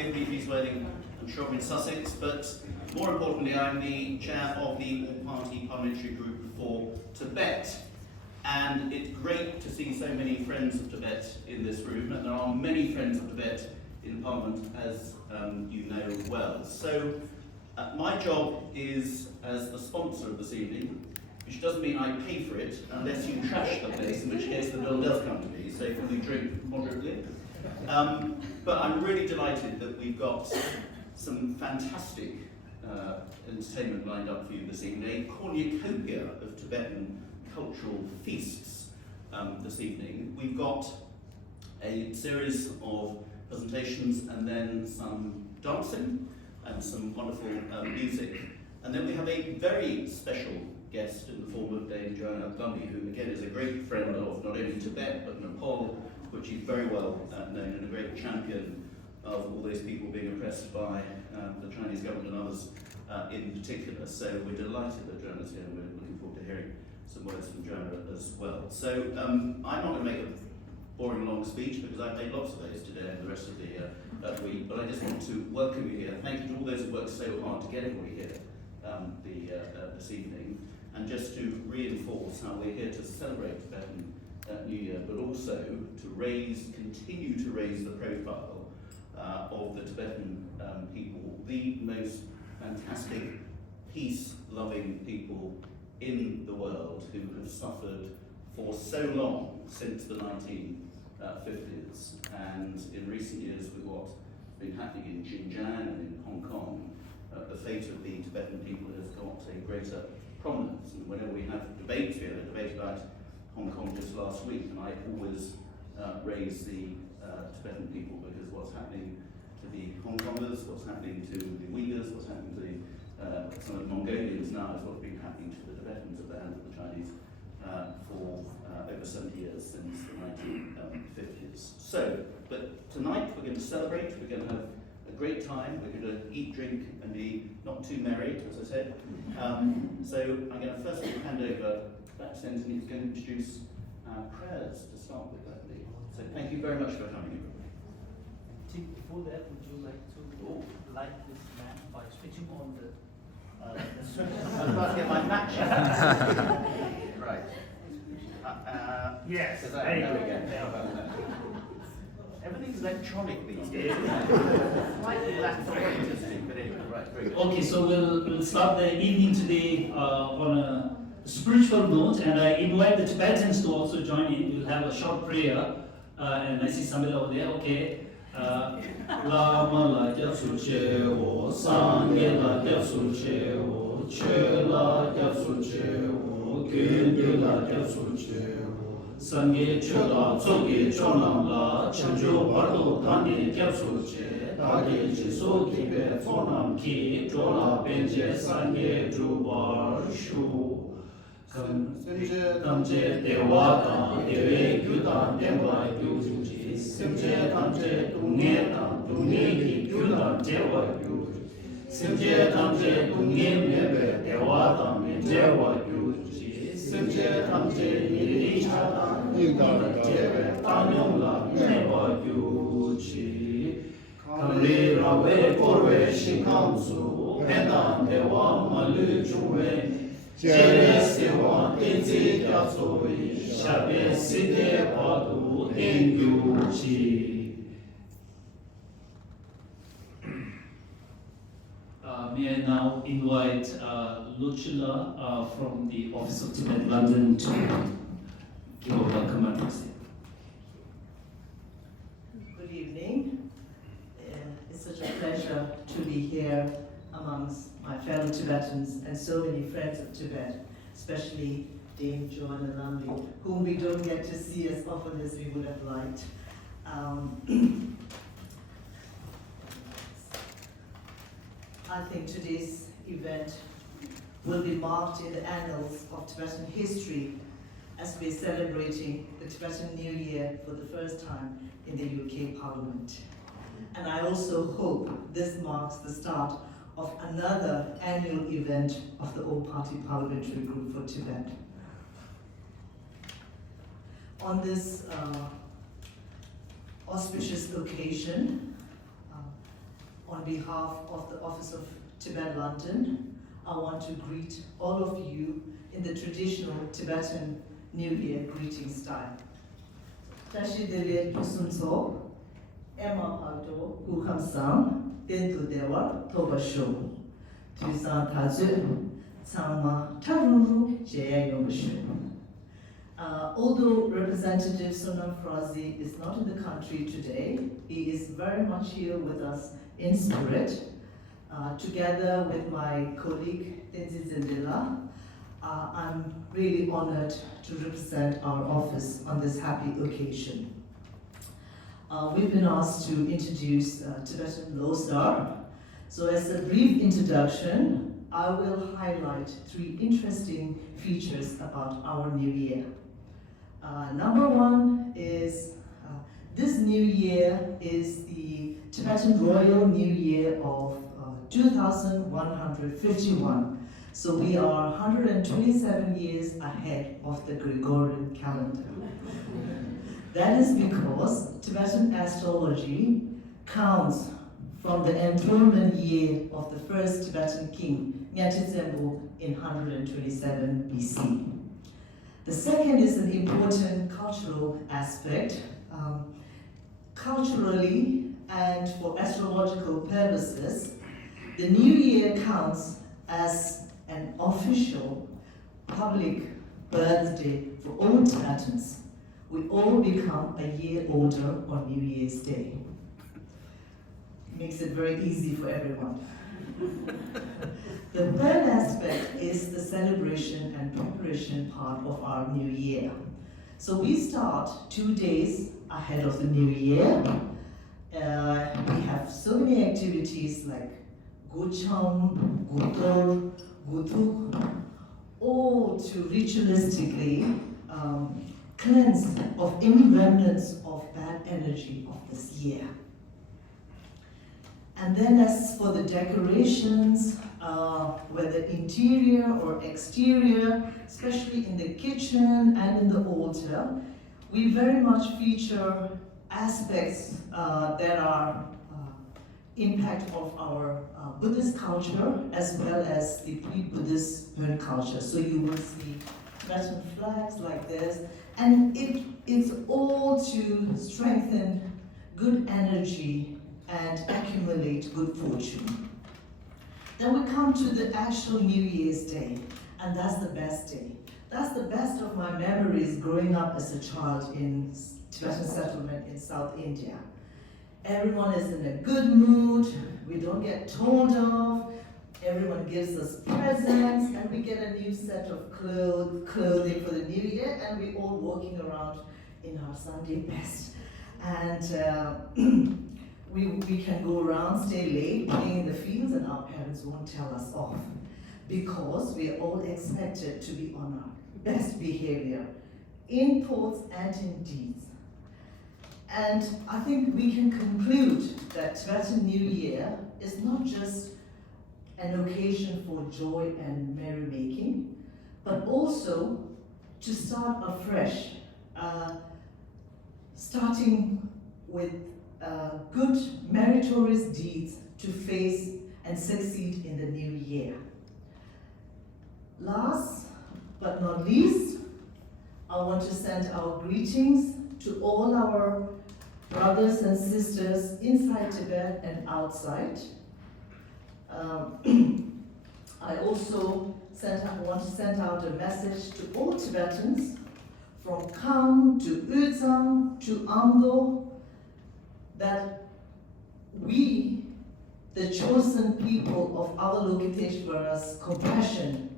here, East Worthing and Shropshire in Sussex, but more importantly, I'm the chair of the all-party parliamentary group for Tibet. And it's great to see so many friends of Tibet in this room, and there are many friends of Tibet in Parliament, as you know well. So my job is as the sponsor of this evening, which doesn't mean I pay for it unless you trash the place, in which case the bill does come to me, so can we drink moderately? But I'm really delighted that we've got some fantastic entertainment lined up for you this evening, a cornucopia of Tibetan cultural feasts this evening. We've got a series of presentations and then some dancing and some wonderful music. And then we have a very special guest in the form of Dame Joanna Lumley, who again is a great friend of not only Tibet but Nepal, which is very well known, and a great champion of all those people being oppressed by the Chinese government and others in particular. So we're delighted that Joanna's here, and we're looking forward to hearing some words from Joanna as well. So I'm not going to make a boring long speech because I've made lots of those today and the rest of the week, but I just want to welcome you here. Thank you to all those who worked so hard to get everybody here this evening, and just to reinforce how we're here to celebrate Tibetan New Year, but also to continue to raise the profile of the Tibetan people, the most fantastic, peace-loving people in the world who have suffered for so long since the 1950s. And in recent years, with what's been happening in Xinjiang and in Hong Kong, the fate of the Tibetan people has got a greater prominence. And whenever we have debates, we had a debate about Hong Kong just last week, and I always raise the Tibetan people, because what's happening to the Hong Kongers, what's happening to the Uyghurs, what's happening to some of the Mongolians now is what's been happening to the Tibetans at the hands of the Chinese for over 70 years, since the 1950s. So, but tonight we're going to celebrate, we're going to have a great time, we're going to eat, drink and be not too merry, as I said. So I'm going to first hand over back to Anthony, who's going to introduce our prayers to start with, I believe. So thank you very much for coming, everybody. Before that, would you like to light this lamp by switching on the switch? I'm about to get my match. Right. Yes. There we go. Everything's electronic these days. Slightly lacks authenticity, but anyway, right, very good. Okay, so we'll start the evening today on a spiritual note, and I invite the Tibetans to also join in. We'll have a short prayer, and I see somebody over there. Okay. Lama la gyapsul che o, sangye la gyapsul che o, che la gyapsul che o, gyundu la gyapsul che o, sangye che la tsoge chonam la, chanjo bardo tani gyapsul che, dagi chi so kibe tsonam ki, chola benje sangye drubar shu. Tamje dewa dan, dewe gyudan dewa gyuji. Simje tamje dungye tam, dungye ki gyudan dewa gyuji. Simje tamje dungye mebe dewa tam dewa gyuji. Simje tamje niri chadam, yudam dewe tanyong la dewa gyuji. Kamli rawe korwe shinkamsu, pedan dewa malu chungwe. Jere sewa tenzi gyatsoyi, shabe side padu engyuchi. May I now invite Lucilla from the Office of Tibet London to give a welcome address. Good evening. It's such a pleasure to be here amongst my fellow Tibetans and so many friends of Tibet, especially Dame Joanna Lumley, whom we don't get to see as often as we would have liked. I think today's event will be marked in the annals of Tibetan history as we're celebrating the Tibetan New Year for the first time in the UK Parliament. And I also hope this marks the start of another annual event of the All-Party Parliamentary Group for Tibet. On this auspicious occasion, on behalf of the Office of Tibet London, I want to greet all of you in the traditional Tibetan New Year greeting style. Tashi Delia Pusunso, Emma Pato, Uhamsam, Dentu Dewa, Tobasho, Tusan Tazu, Sama Taruru, Jaya Yomashu. Although Representative Sonam Frazi is not in the country today, he is very much here with us in spirit. Together with my colleague Tenzi Zendila, I'm really honored to represent our office on this happy occasion. We've been asked to introduce Tibetan Losar. So as a brief introduction, I will highlight 3 interesting features about our new year. Number 1 is this new year is the Tibetan Royal New Year of 2151. So we are 127 years ahead of the Gregorian calendar. That is because Tibetan astrology counts from the enthronement year of the first Tibetan king, Nyati Zembu, in 127 BC. The second is an important cultural aspect. Culturally and for astrological purposes, the new year counts as an official public birthday for all Tibetans. We all become a year older on New Year's Day. Makes it very easy for everyone. The third aspect is the celebration and preparation part of our new year. So we start 2 days ahead of the new year. We have so many activities like Gucham, Gutor, Gutuk, all to ritualistically cleanse of any remnants of bad energy of this year. And then as for the decorations, whether interior or exterior, especially in the kitchen and in the altar, we very much feature aspects that are impact of our Buddhist culture as well as the pre-Buddhist Burn culture. So you will see Tibetan flags like this, and it's all to strengthen good energy and accumulate good fortune. Then we come to the actual New Year's Day, and that's the best day. That's the best of my memories growing up as a child in Tibetan settlement in South India. Everyone is in a good mood, we don't get told off, everyone gives us presents, and we get a new set of clothing for the new year, and we're all walking around in our Sunday best. And we can go around, stay late, playing in the fields, and our parents won't tell us off because we are all expected to be on our best behavior in thoughts and in deeds. And I think we can conclude that Tibetan New Year is not just an occasion for joy and merrymaking, but also to start afresh, starting with good meritorious deeds to face and succeed in the new year. Last but not least, I want to send our greetings to all our brothers and sisters inside Tibet and outside. I also want to send out a message to all Tibetans from Kham to Uzang to Amdo, that we, the chosen people of Avalokiteshvara's compassion,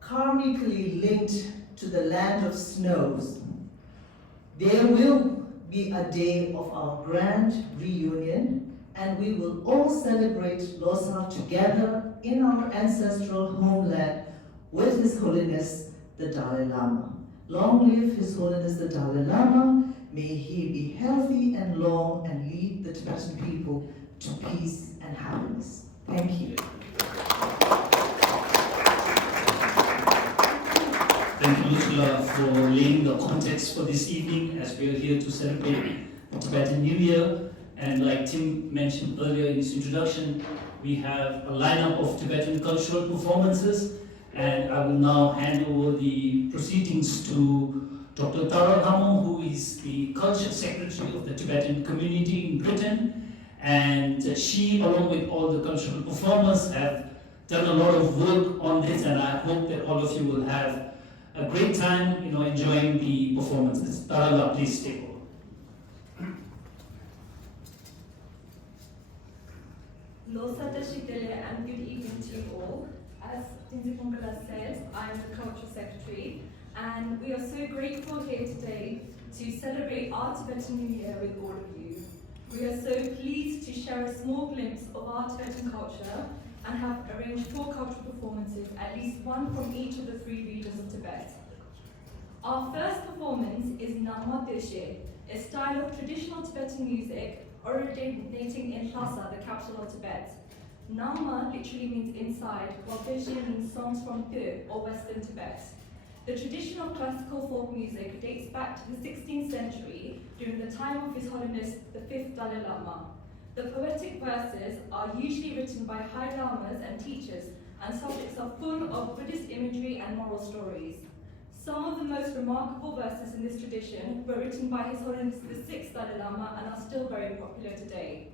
karmically linked to the land of snows, there will be a day of our grand reunion, and we will all celebrate Losar together in our ancestral homeland with His Holiness the Dalai Lama. Long live His Holiness the Dalai Lama. May he be healthy and long and lead the Tibetan people to peace and happiness. Thank you. Thank you, Ursula, for laying the context for this evening as we are here to celebrate the Tibetan New Year. And like Tim mentioned earlier in his introduction, we have a lineup of Tibetan cultural performances, and I will now hand over the proceedings to Dr. Tara Hamo, who is the Culture Secretary of the Tibetan community in Britain, and she, along with all the cultural performers, have done a lot of work on this, and I hope that all of you will have a great time, enjoying the performances. Tara, please take over. Losar and good evening to you all. As Tinzipongala said, I'm the Culture Secretary, and we are so grateful here today to celebrate our Tibetan New Year with all of you. We are so pleased to share a small glimpse of our Tibetan culture and have arranged 4 cultural performances, at least one from each of the 3 regions of Tibet. Our first performance is Namma Doshe, a style of traditional Tibetan music originating in Lhasa, the capital of Tibet. Namma literally means inside, while Doshe means songs from The, or Western Tibet. The tradition of classical folk music dates back to the 16th century, during the time of His Holiness the 5th Dalai Lama. The poetic verses are usually written by high lamas and teachers, and subjects are full of Buddhist imagery and moral stories. Some of the most remarkable verses in this tradition were written by His Holiness the 6th Dalai Lama and are still very popular today.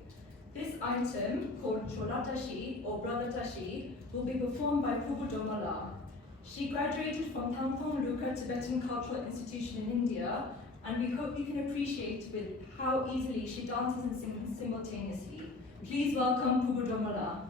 This item, called Chola Tashi or Brother Tashi, will be performed by Prabhu Domala. She graduated from Lhakar Tibetan Cultural Institution in India, and we hope you can appreciate with how easily she dances and sings simultaneously. Please welcome Prabhu Domala.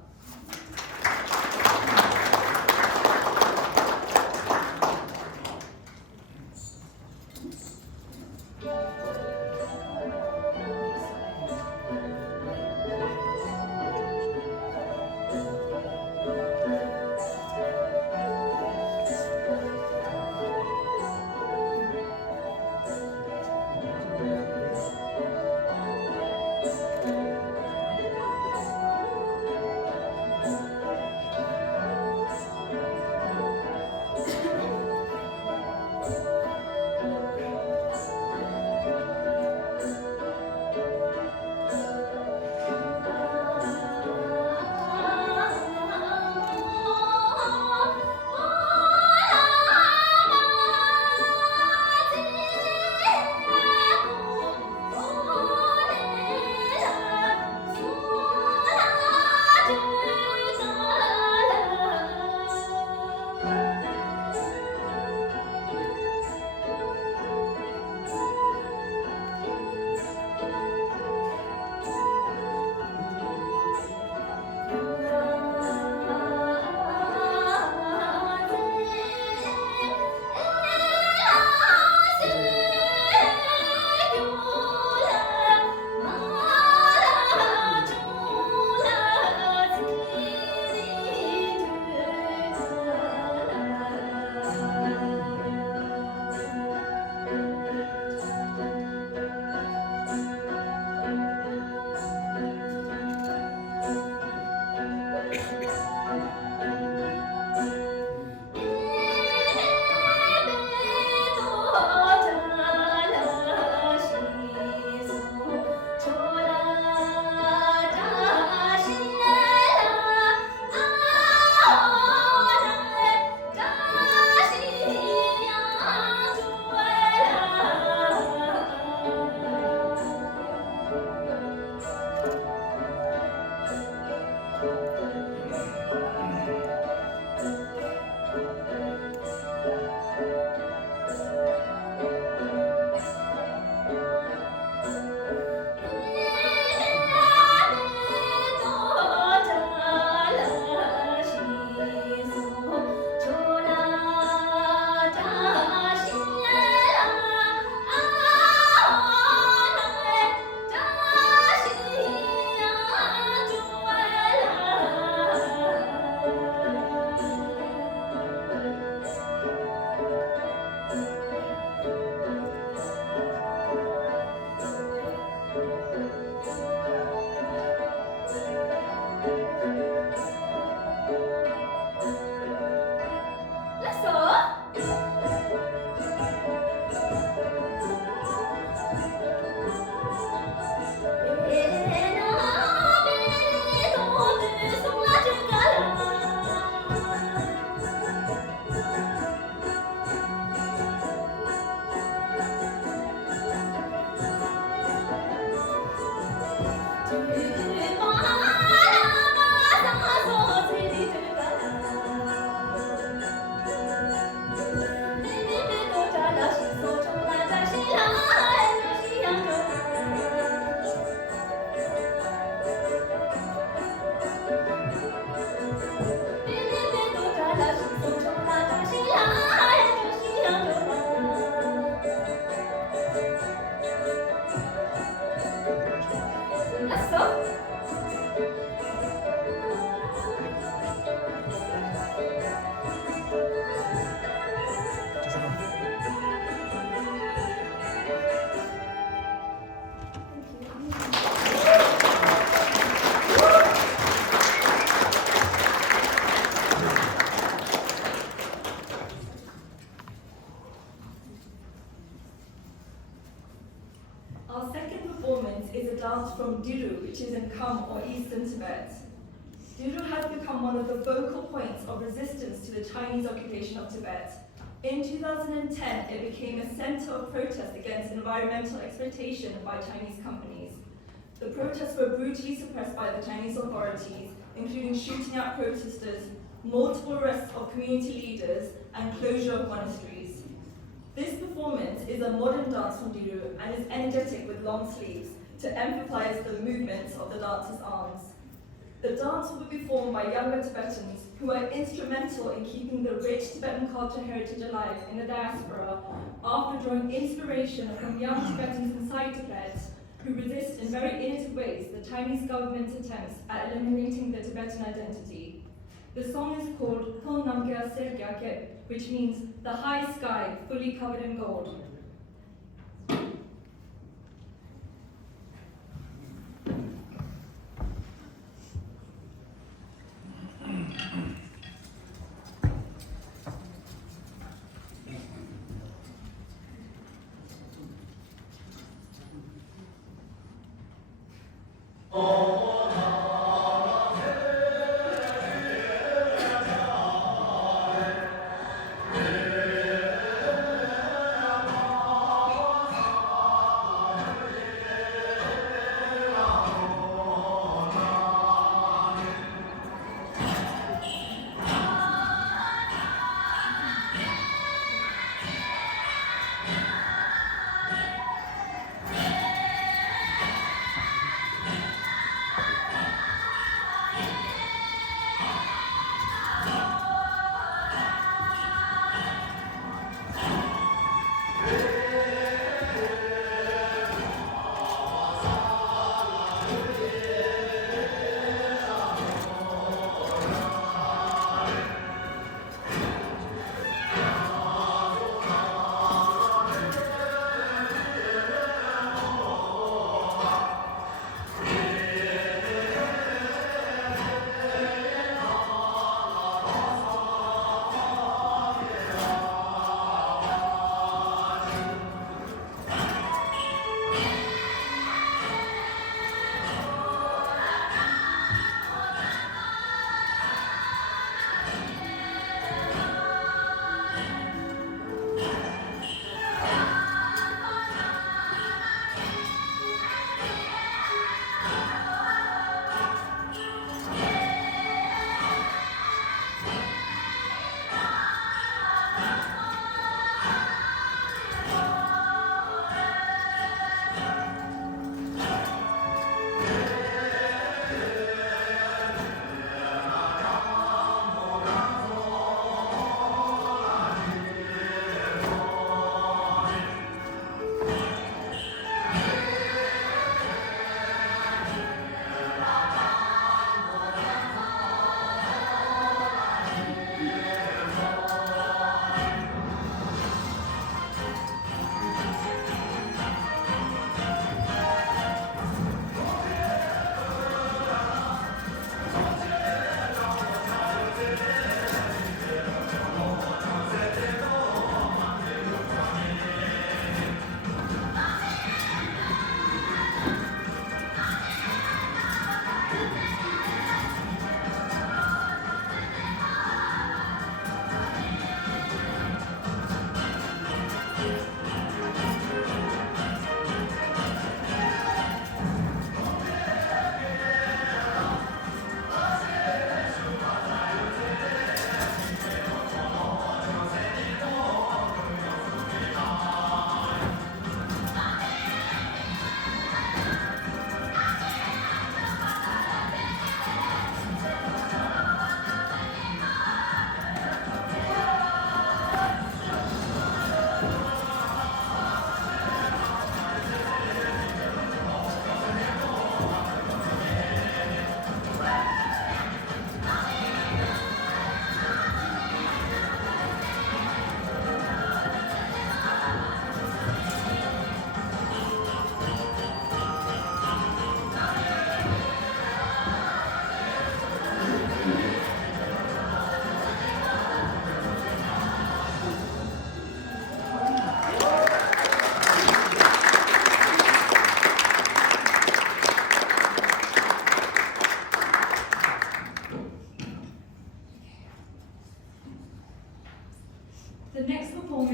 become, or Eastern Tibet. Duru has become one of the focal points of resistance to the Chinese occupation of Tibet. In 2010, it became a center of protest against environmental exploitation by Chinese companies. The protests were brutally suppressed by the Chinese authorities, including shooting at protesters, multiple arrests of community leaders, and closure of monasteries. This performance is a modern dance from Duru and is energetic with long sleeves to emphasize the movements of the dancer's arms. The dance will be performed by younger Tibetans who are instrumental in keeping the rich Tibetan culture heritage alive in the diaspora after drawing inspiration from young Tibetans inside Tibet who resist in very innovative ways the Chinese government's attempts at eliminating the Tibetan identity. The song is called Thon Namgya Sergya, which means the high sky fully covered in gold.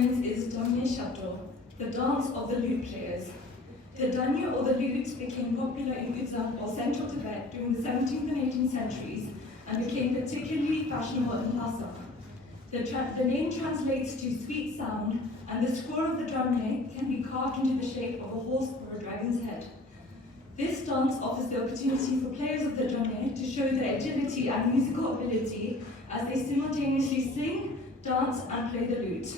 experience is Danye Shato, the dance of the lute players. The Danye or the lute became popular in Uzak or central Tibet during the 17th and 18th centuries and became particularly fashionable in Lhasa. The name translates to sweet sound, and the score of the Danye can be carved into the shape of a horse or a dragon's head. This dance offers the opportunity for players of the Danye to show their agility and musical ability as they simultaneously sing, dance, and play the lute.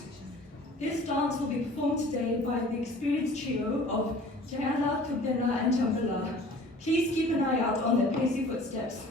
This dance will be performed today by the experienced trio of Jayala, Tubdena, and Tambala. Please keep an eye out on their pacey footsteps.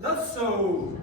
Lasso!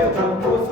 Tibetan Losar.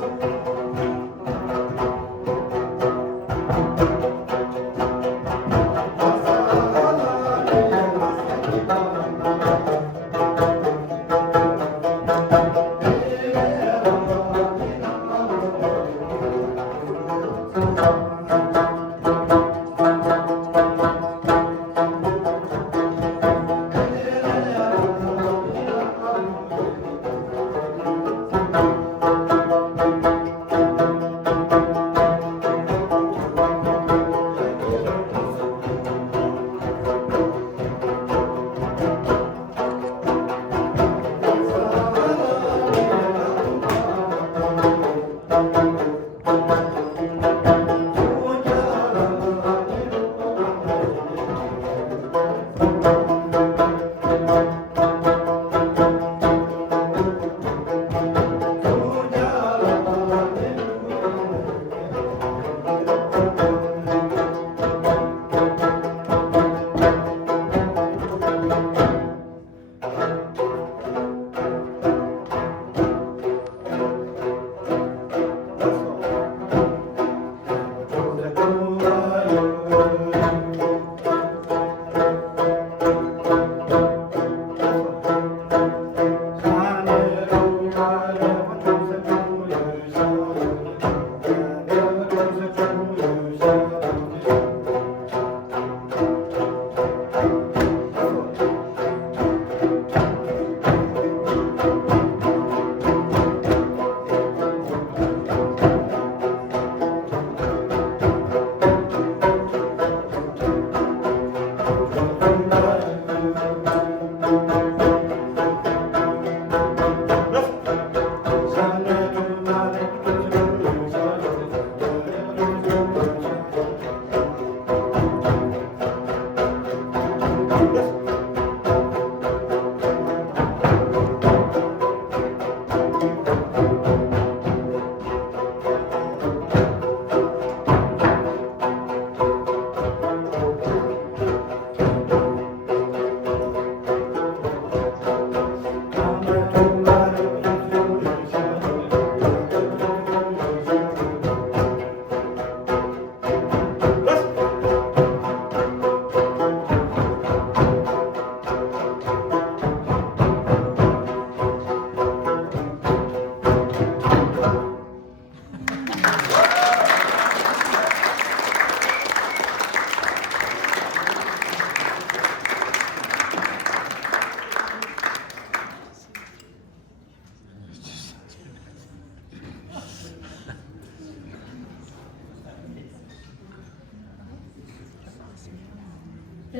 The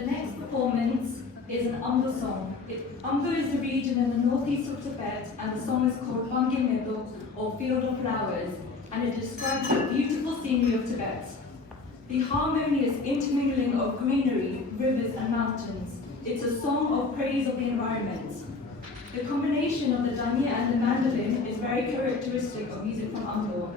next performance is an Amdo song. Amdo is a region in the northeast of Tibet, and the song is called Wangi Meadow, or Field of Flowers, and it describes the beautiful scenery of Tibet. The harmonious intermingling of greenery, rivers, and mountains. It's a song of praise of the environment. The combination of the damiya and the mandolin is very characteristic of music from Amdo.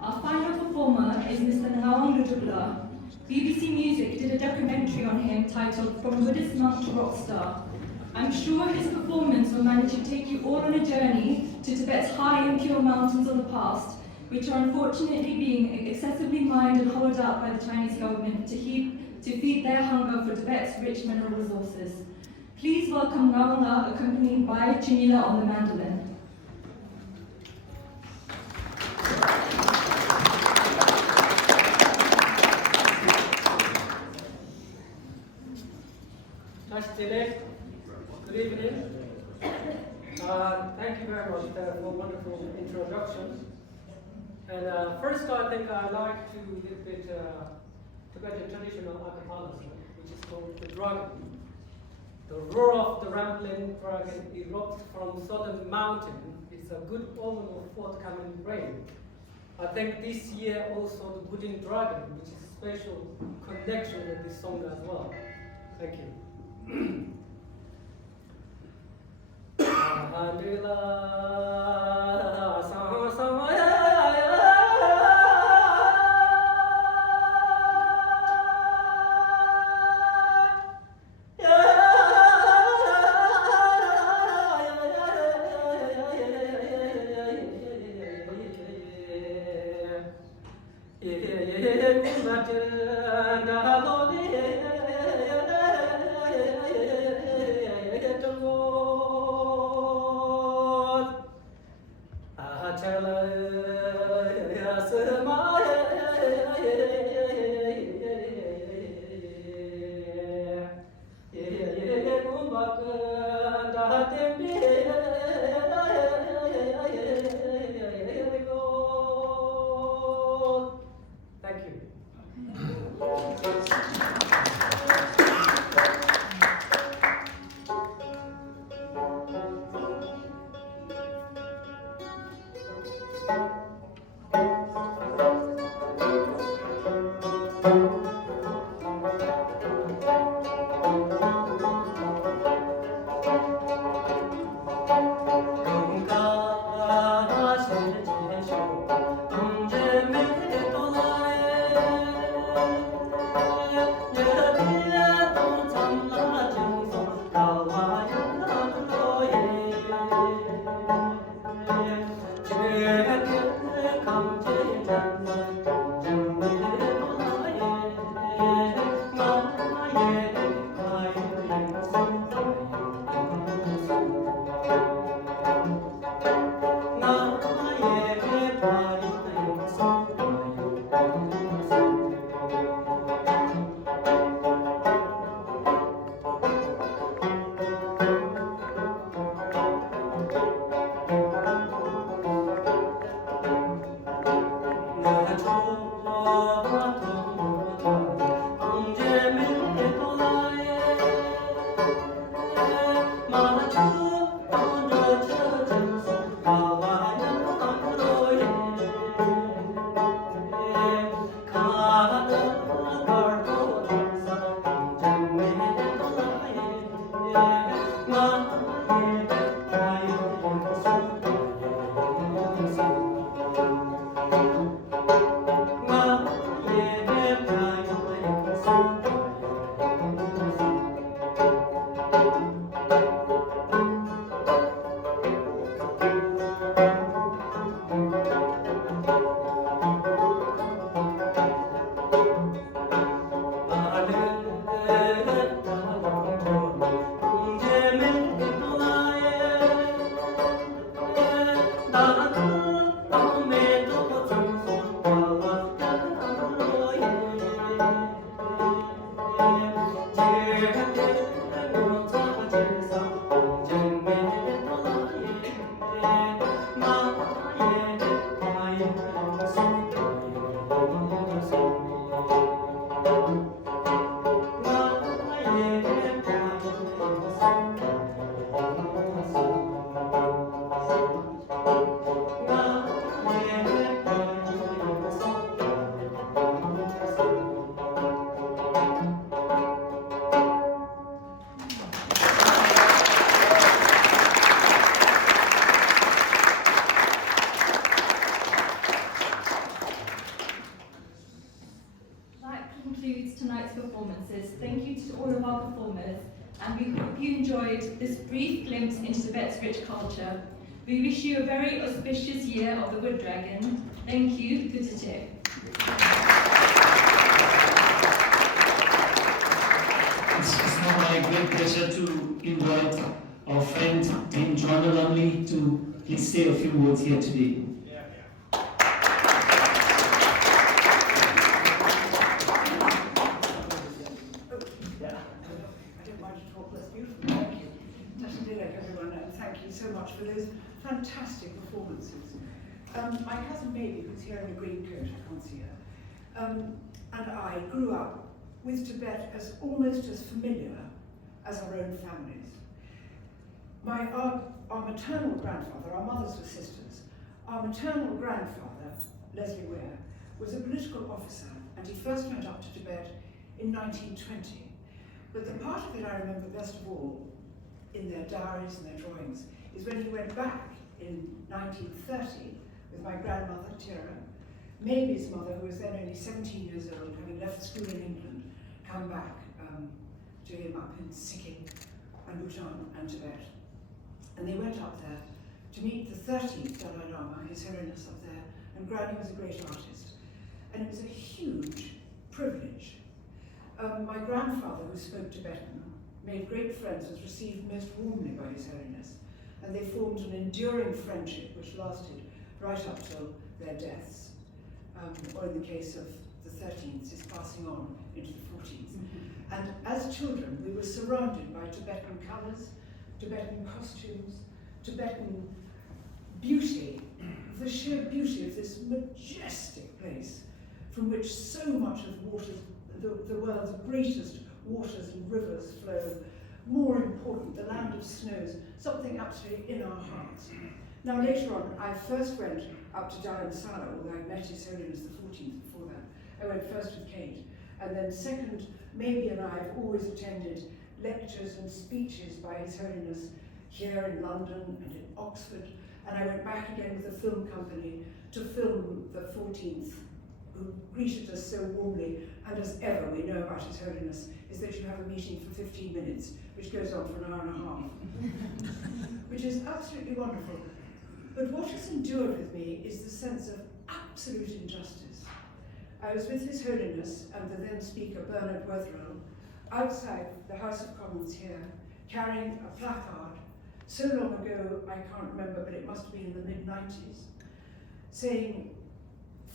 Our final performer is Mr. Ngawang Lutugla. BBC Music did a documentary on him titled From Buddhist Monk to Rockstar. I'm sure his performance will manage to take you all on a journey to Tibet's high and pure mountains of the past, which are unfortunately being excessively mined and hollowed out by the Chinese government to feed their hunger for Tibet's rich mineral resources. Please welcome Ngawang, accompanied by Chinila on the mandolin. Good evening. Thank you very much for a wonderful introduction. And first, I think I'd like to little bit Tibetan traditional acapella, which is called the dragon. The roar of the rambling dragon erupts from southern mountain. It's a good omen of forthcoming rain. I think this year also the wooden dragon, which is a special connection with this song as well. Thank you. Concludes tonight's performances. Thank you to all of our performers, and we hope you enjoyed this brief glimpse into Tibet's rich culture. We wish you a very auspicious year of the Wood Dragon. Thank you. Gudite. It's now my great pleasure to invite our friend Dean John Lumley to please say a few words here today. So much for those fantastic performances. My cousin Maybe, who's here in a green coat, I can't see her, and I grew up with Tibet as almost as familiar as our own families. Our maternal grandfather, our mothers were sisters, our maternal grandfather, Leslie Ware, was a political officer, and he first went up to Tibet in 1920. But the part of it I remember best of all, in their diaries and their drawings, is when he went back in 1930 with my grandmother, Tira, Maybe's mother, who was then only 17 years old, having left school in England, come back to him up in Sikkim and Bhutan and Tibet. And they went up there to meet the 13th Dalai Lama, His Holiness up there, and Granny was a great artist. And it was a huge privilege. My grandfather, who spoke Tibetan, made great friends, was received most warmly by His Holiness, and they formed an enduring friendship which lasted right up till their deaths, or in the case of the 13th, his passing on into the 14th. And as children, we were surrounded by Tibetan colours, Tibetan costumes, Tibetan beauty, the sheer beauty of this majestic place from which so much of the world's greatest waters and rivers flow. More important, the land of snows, something absolutely in our hearts. Now later on, I first went up to Dharamsala, although I met His Holiness the 14th before that. I went first with Kate, and then second, Maybe and I have always attended lectures and speeches by His Holiness here in London and in Oxford, and I went back again with the film company to film the 14th, who greeted us so warmly, and as ever we know about His Holiness is that you have a meeting for 15 minutes, which goes on for an hour and a half, which is absolutely wonderful. But what has endured with me is the sense of absolute injustice. I was with His Holiness and the then Speaker, Bernard Wetherell, outside the House of Commons here, carrying a placard, so long ago I can't remember, but it must have been in the mid-90s, saying,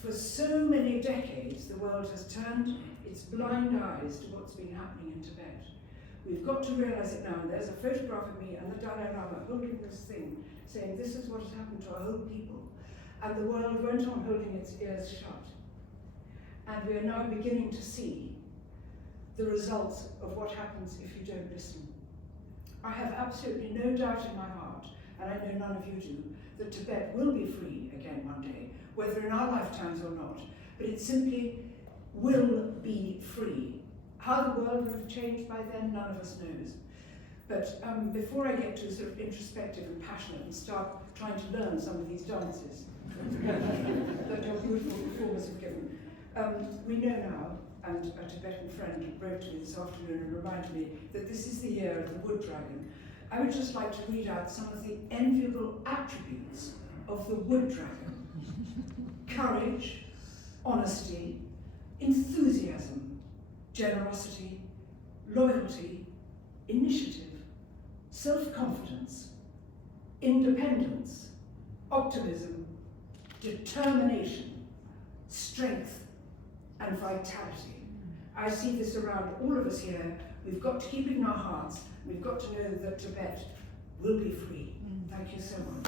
for so many decades, the world has turned its blind eyes to what's been happening in Tibet. We've got to realize it now, and there's a photograph of me and the Dalai Lama holding this thing, saying this is what has happened to our whole people. And the world went on holding its ears shut. And we are now beginning to see the results of what happens if you don't listen. I have absolutely no doubt in my heart, and I know none of you do, that Tibet will be free again one day, whether in our lifetimes or not, but it simply will be free. How the world will have changed by then, none of us knows. But before I get too sort of introspective and passionate and start trying to learn some of these dances that your beautiful performers have given, we know now, and a Tibetan friend wrote to me this afternoon and reminded me that this is the year of the Wood Dragon. I would just like to read out some of the enviable attributes of the Wood Dragon. Courage, honesty, enthusiasm, generosity, loyalty, initiative, self-confidence, independence, optimism, determination, strength, and vitality. I see this around all of us here. We've got to keep it in our hearts. We've got to know that Tibet will be free. Thank you so much.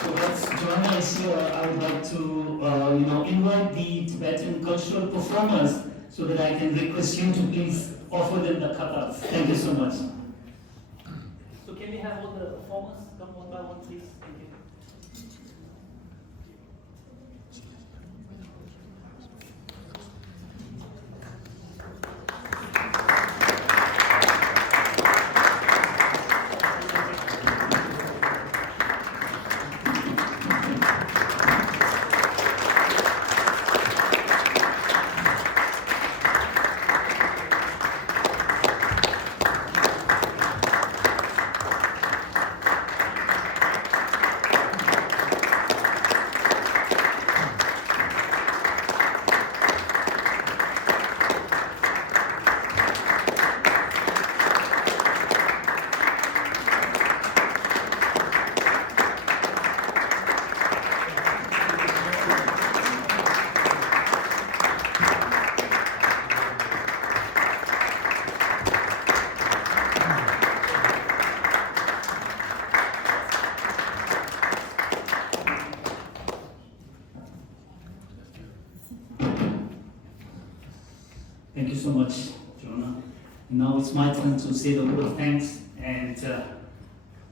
So as Joanna is here, I would like to invite the Tibetan cultural performers so that I can request you to please offer them the katas. Thank you so much. So can we have all the performers come one by one, please? Thank you. Thank you so much, Jonah. Now it's my turn to say the word of thanks, and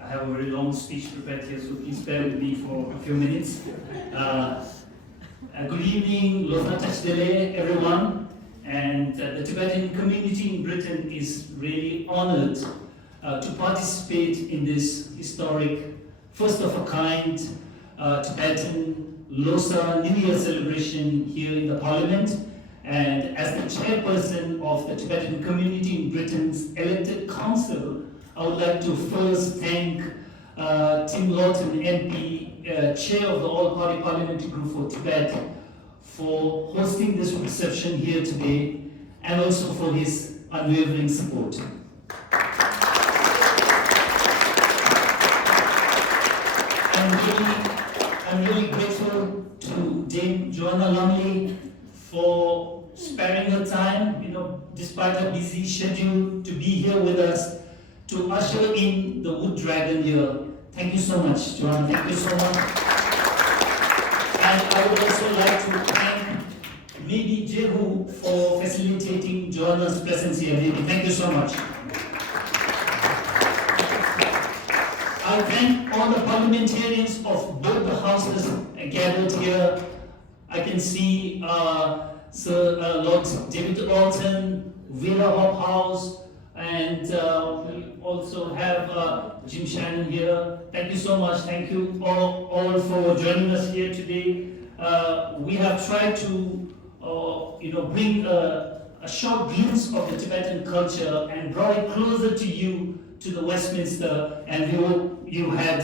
I have a very long speech prepared here, so please bear with me for a few minutes. Good evening, Losar Tachdele, everyone, and the Tibetan community in Britain is really honored to participate in this historic, first of a kind Tibetan Losar New Year celebration here in the Parliament. And as the chairperson of the Tibetan community in Britain's elected council, I would like to first thank Tim Lawton, MP, chair of the All-Party Parliamentary Group for Tibet, for hosting this reception here today, and also for his unwavering support. I'm really grateful to Dame Joanna Lumley for sparing her time, despite her busy schedule, to be here with us, to usher in the Wood Dragon here. Thank you so much, Joanna. Thank you so much. And I would also like to thank maybe Jehu for facilitating Joanna's presence here. Thank you so much. I thank all the parliamentarians of both the houses gathered here. I can see Sir Lord David Alton, Vera Hophouse, and we also have Jim Shannon here. Thank you so much. Thank you all for joining us here today. We have tried to bring a short glimpse of the Tibetan culture and brought it closer to you, to the Westminster, and we hope you had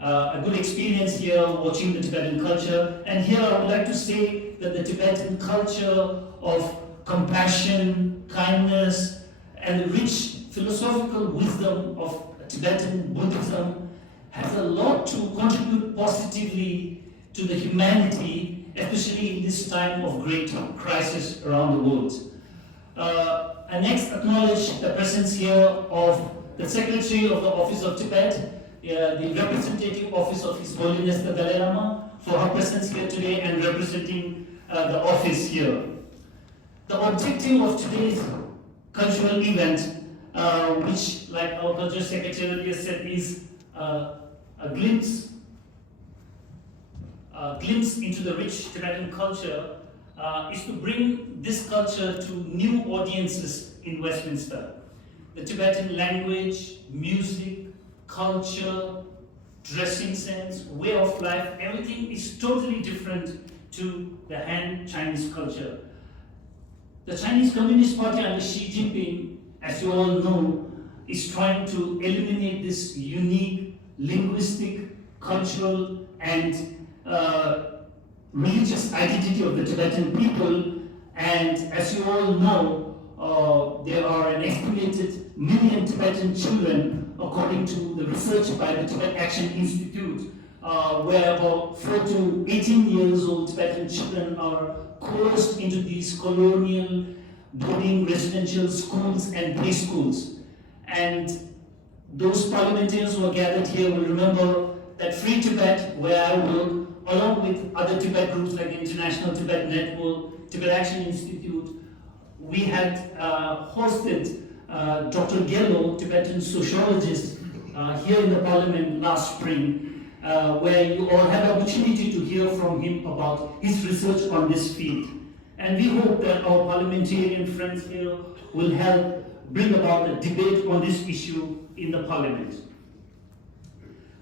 a good experience here watching the Tibetan culture. And here I would like to say that the Tibetan culture of compassion, kindness, and the rich philosophical wisdom of Tibetan Buddhism has a lot to contribute positively to the humanity, especially in this time of great crisis around the world. I next acknowledge the presence here of the Secretary of the Office of Tibet, the representative office of His Holiness the Dalai Lama, for her presence here today and representing the office here. The objective of today's cultural event, which, like our Culture Secretary earlier said, is a glimpse into the rich Tibetan culture, is to bring this culture to new audiences in Westminster. The Tibetan language, music, culture, dressing sense, way of life, everything is totally different to the Han Chinese culture. The Chinese Communist Party under Xi Jinping, as you all know, is trying to eliminate this unique linguistic, cultural, and religious identity of the Tibetan people. And as you all know, there are an estimated million Tibetan children, according to the research by the Tibet Action Institute, where about 4 to 18 years old Tibetan children are coerced into these colonial boarding residential schools and preschools. And those parliamentarians who are gathered here will remember that Free Tibet, where I work, along with other Tibet groups like the International Tibet Network, Tibet Action Institute, we had hosted Dr. Gello, Tibetan sociologist, here in the parliament last spring, where you all had the opportunity to hear from him about his research on this field. And we hope that our parliamentarian friends here will help bring about a debate on this issue in the parliament.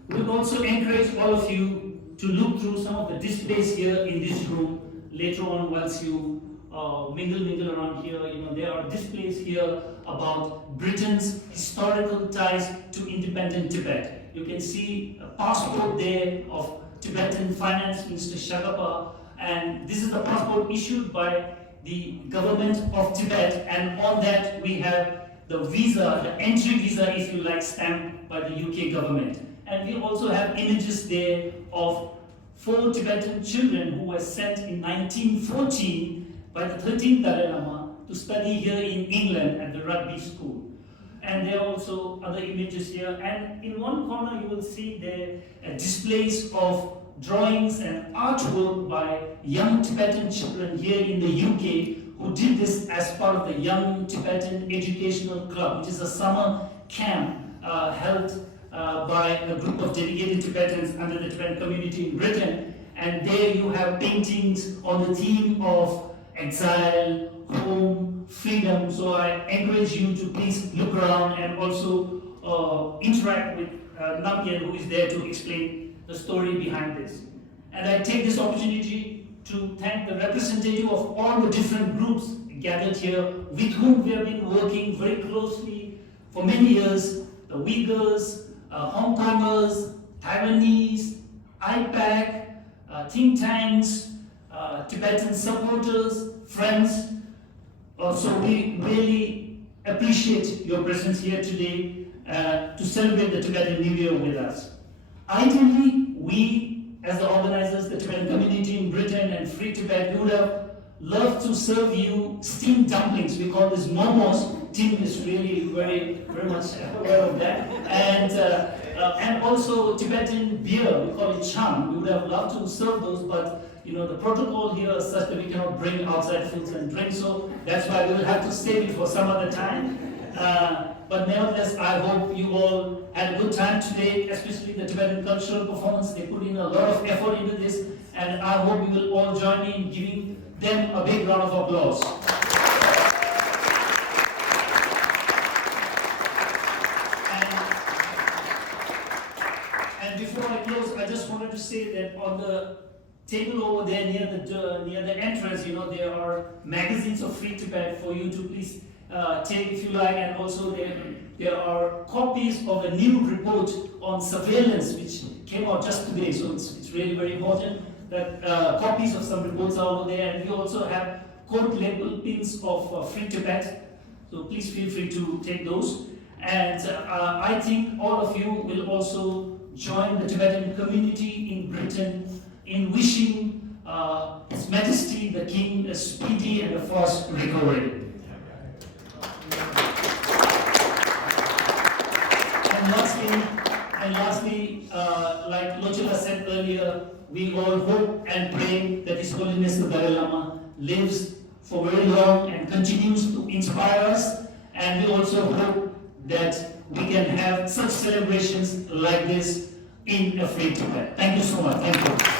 We will also encourage all of you to look through some of the displays here in this room later on whilst you mingle around here. There are displays here about Britain's historical ties to independent Tibet. You can see a passport there of Tibetan Finance Minister Shagapa, and this is the passport issued by the government of Tibet, and on that we have the visa, the entry visa if you like, stamped by the UK government. And we also have images there of 4 Tibetan children who were sent in 1914 by the 13th Dalai Lama to study here in England at the rugby school. And there are also other images here. And in one corner you will see there displays of drawings and artwork by young Tibetan children here in the UK who did this as part of the Young Tibetan Educational Club, which is a summer camp held by a group of dedicated Tibetans under the Tibetan community in Britain. And there you have paintings on the theme of exile, home, freedom. So I encourage you to please look around and also interact with Namgyal, who is there to explain the story behind this. And I take this opportunity to thank the representative of all the different groups gathered here with whom we have been working very closely for many years: the Uyghurs, Hong Kongers, Taiwanese, IPAC, think tanks, Tibetan supporters, friends. So we really appreciate your presence here today to celebrate the Tibetan New Year with us. Ideally, we as the organizers, the Tibetan community in Britain and Free Tibet, we would have loved to serve you steamed dumplings. We call this momos. Tim is really very much aware of that. And also Tibetan beer, we call it cham. We would have loved to serve those, but the protocol here is such that we cannot bring outside foods and drinks, so that's why we will have to save it for some other time. But nevertheless, I hope you all had a good time today, especially the Tibetan cultural performance. They put in a lot of effort into this, and I hope you will all join me in giving them a big round of applause. And before I close, I just wanted to say that on the table over there near the entrance, there are magazines of Free Tibet for you to please take if you like, and also there are copies of a new report on surveillance which came out just today, so it's really very important that copies of some reports are over there, and we also have code label pins of Free Tibet, so please feel free to take those. And I think all of you will also join the Tibetan community in Britain in wishing His Majesty the King a speedy and a fast recovery. And lastly, like Lochila said earlier, we all hope and pray that His Holiness the Dalai Lama lives for very long and continues to inspire us. And we also hope that we can have such celebrations like this in a Free Tibet. Thank you so much. Thank you.